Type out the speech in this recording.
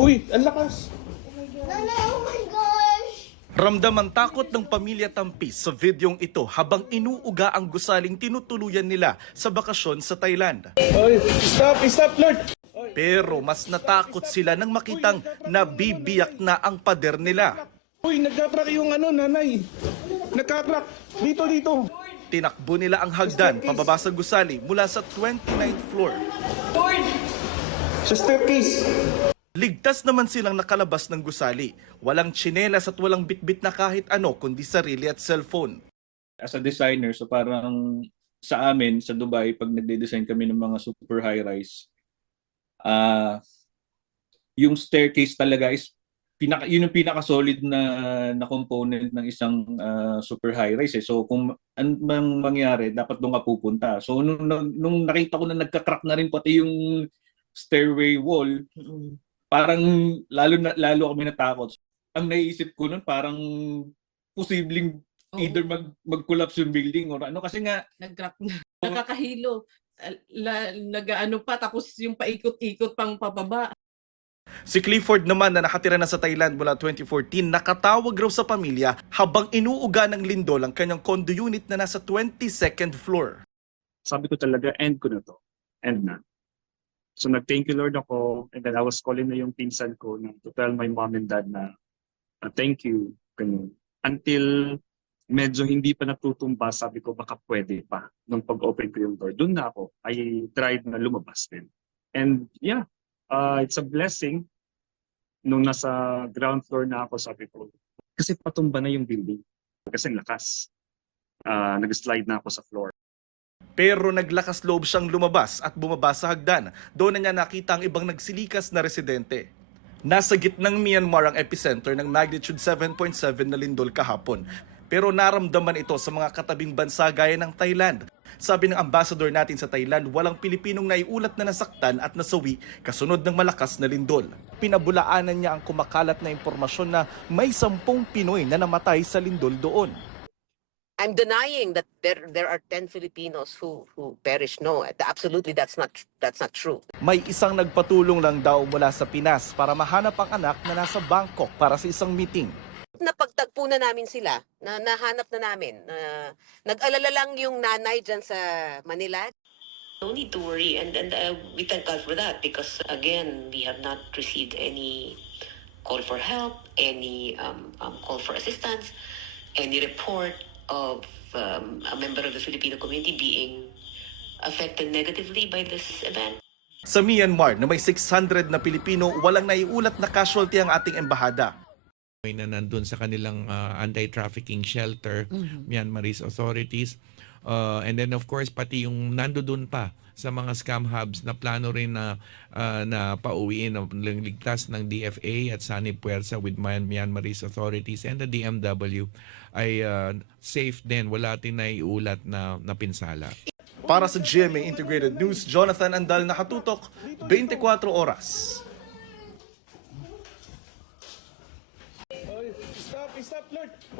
Uy, ang lakas. Nana, oh my gosh! Ramdam ang takot ng pamilya Tampis sa videong ito habang inuuga ang gusaling tinutuluyan nila sa bakasyon sa Thailand. Uy, stop, Lord. Pero mas natakot sila nang makitang nabibiyak na ang pader nila. Uy, nagkakrak yung nanay. Nagkakrak. Dito. Tinakbo nila ang hagdan pababa sa gusali mula sa 29th floor. Sa staircase. Ligtas naman silang nakalabas ng gusali. Walang tsinelas at walang bitbit na kahit ano kundi sarili at cellphone. As a designer, so parang sa amin, sa Dubai, pag nagde-design kami ng mga super high-rise, yung staircase talaga is yun yung pinaka-solid na component ng isang super high-rise. So kung anong mangyari, dapat doon ka pupunta. So nung nakita ko na nagka-crack na rin pati yung stairway wall, parang lalo kami natakot. Ang naisip ko nun parang posibleng either mag-collapse yung building or ano kasi nga nag-crack na. Nakakahilo. Nag-ano pa, tapos yung paikot-ikot pang pababa. Si Clifford naman na nakatira na sa Thailand mula 2014, nakatawag raw sa pamilya habang inuuga ng lindol ang kanyang condo unit na nasa 22nd floor. Sabi ko talaga, end ko na to. End na. So nag-thank you Lord ako, and then I was calling na yung pinsan ko to tell my mom and dad na thank you. Ganun. Until medyo hindi pa natutumba, sabi ko baka pwede pa. Nung pag-open ko yung door, doon na ako. I tried na lumabas din. And yeah, it's a blessing. Nung nasa ground floor na ako, sabi ko, kasi patumba na yung building. Kasi lakas. Nag-slide na ako sa floor. Pero naglakas loob siyang lumabas at bumaba sa hagdan. Doon na niya nakita ang ibang nagsilikas na residente. Nasa gitnang Myanmar ang epicenter ng magnitude 7.7 na lindol kahapon. Pero naramdaman ito sa mga katabing bansa gaya ng Thailand. Sabi ng ambassador natin sa Thailand, walang Pilipinong naiulat na nasaktan at nasawi kasunod ng malakas na lindol. Pinabulaanan niya ang kumakalat na impormasyon na may 10 Pinoy na namatay sa lindol doon. I'm denying that there are 10 Filipinos who perished. No, absolutely that's not true. May isang nagpatulong lang daw mula sa Pinas para mahanap ang anak na nasa Bangkok para sa isang meeting. Napagtagpo na namin sila, nahanap na namin. Nag-alala lang yung nanay dyan sa Manila. No need to worry, and we thank God for that because again we have not received any call for help, any call for assistance, any report of a member of the Filipino community being affected negatively by this event. Sa Myanmar na may 600 na Pilipino, walang naiulat na casualty ang ating embahada. May na nandun sa kanilang anti-trafficking shelter, Myanmarese authorities. And then of course, pati yung nandoon pa sa mga scam hubs na plano rin na pauwiin ng ligtas ng DFA at Sani Puersa with Myanmarese authorities and the DMW ay safe din. Wala din naiulat na pinsala. Para sa GMA Integrated News, Jonathan Andal, nakatutok 24 oras.